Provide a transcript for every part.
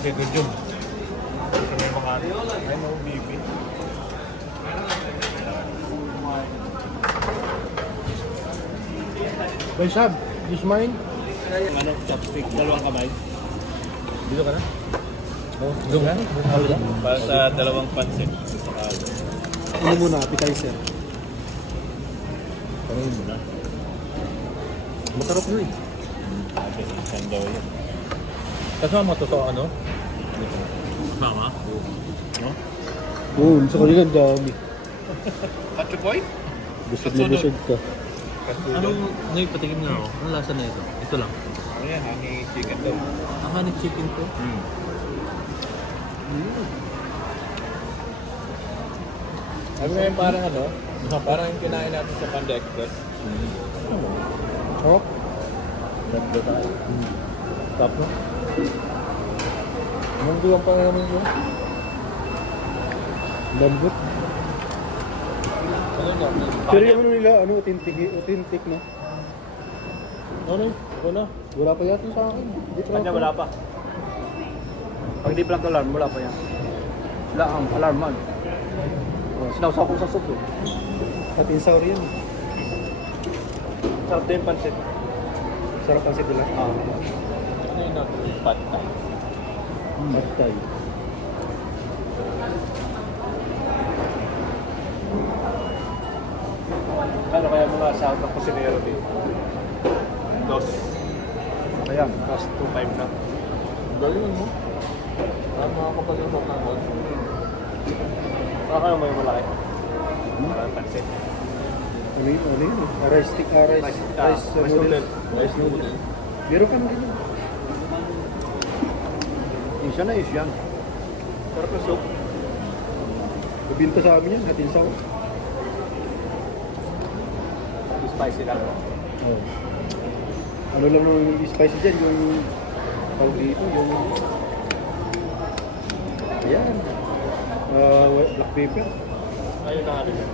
medium. Kasi may mga ano, I know, baby. By Shab, use mine. Ano, chopstick, dalawang kamay. Dito ka na? Oh, doon ka? Para sa dalawang pansit. Saka, Ano muna, appetizer. tanongin mo na. Masarap yun eh. Sabi, isang daw yun. Kasama mo to sa ano? Mama? No? Oo, sa kanila ang dami. Kachupoy? Busog na busog ka. Anong, ngayon patikim nga ako. Anong lasa na ito? Ito lang. Ano yan, honey chicken daw. Ang honey chicken ko. Hmm. Ano nga yung parang ano? Parang yung kinain natin sa Panda Express. Oh, Nagdo tayo. Tap no? Munggo ang pangalan mo. Lambot. Pero yung ano nila, ano, authentic, authentic no? Ano? Wala. Wala pa yata sa akin. Di pa Kanya wala pa. Pag di plank alarm, wala pa yan. Wala ang alarm man. Oh, sinawsaw ko sa soup eh. At insaur yan. Sarap din yung pansit. Sarap kasi nila. Ah. Ano yung natin? Pad thai. Pad thai. Ano kaya mga sa ng kusinero dito? Dos. Ayan. Dos, 2.5 na. Galing mo. Ang mga kapatid mo ng mod. Baka kayo may malaki. Parang pansit. Ano yun? Ano yun? Ah, Rice stick, ah, rice, Rice, rice, ah, rice noodles. noodle. Rice noodles. Meron ka na rin. Siya na is yan. Sarap yung soup. Nabinta sa amin yan, at insaur. Spicy lang. Oh. Ano lang yung spicy dyan, yung tawag dito, yung... Ayan. White- black pepper. Ayun na yan.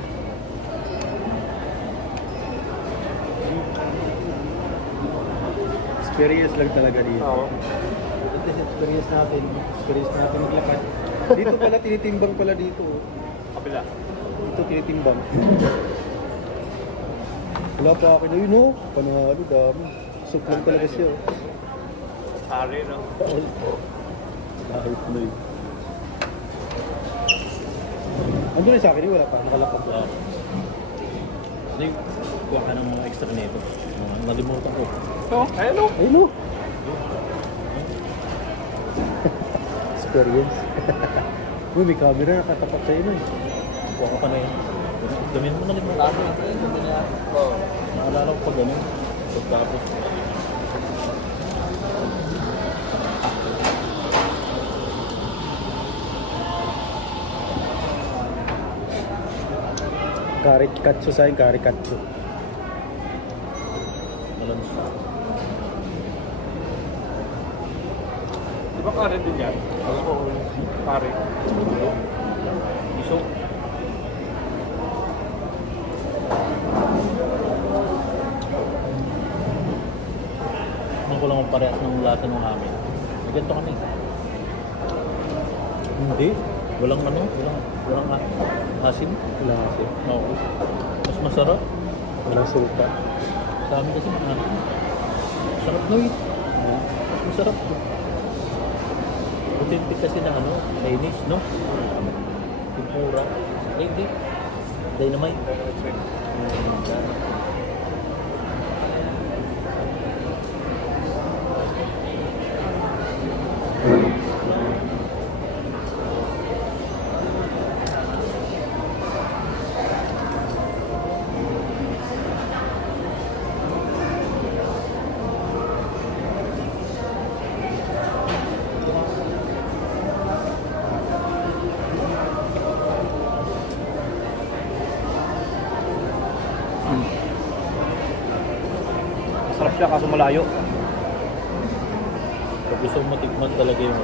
Experience lang talaga dito. Oo. Experience natin. Experience natin maglakad. Dito pala, tinitimbang pala dito. oh. Kapila. Dito tinitimbang. Wala pa akin. Ayun o, panalo, dami. Soup lang talaga siya. oh. Hari, no? Kahit na yun. Andun na sa akin, eh, wala pa. Nakalakad ko. Oo. Hindi, kuha ka ng mga extra nito. Nalimutan ko. Ito, ayun o. Ayun o. Experience. Uy, may camera nakatapat sa'yo na eh. Kuha ka pa na yun. Damin mo nalimutan ko. Oo. Naalala ko pa ganun. Pagkapos. Karikatsu sa'yo, karikatsu. Malans. Ba kare din yan? Oo. Kare. Iso. Ano ko lang ang parehas ng lasa ng amin. Ganito kami. Hindi. Walang ano, walang, walang asin. Wala kasi. Oo. Mas masarap. Wala suka. Sa amin kasi maasin. Sarap na yun. Mas masarap. Authentic kasi na ano, Chinese, no? Tempura. Eh, hindi. Dynamite. Sarap siya kaso malayo. Pag gusto mo matikman talaga yung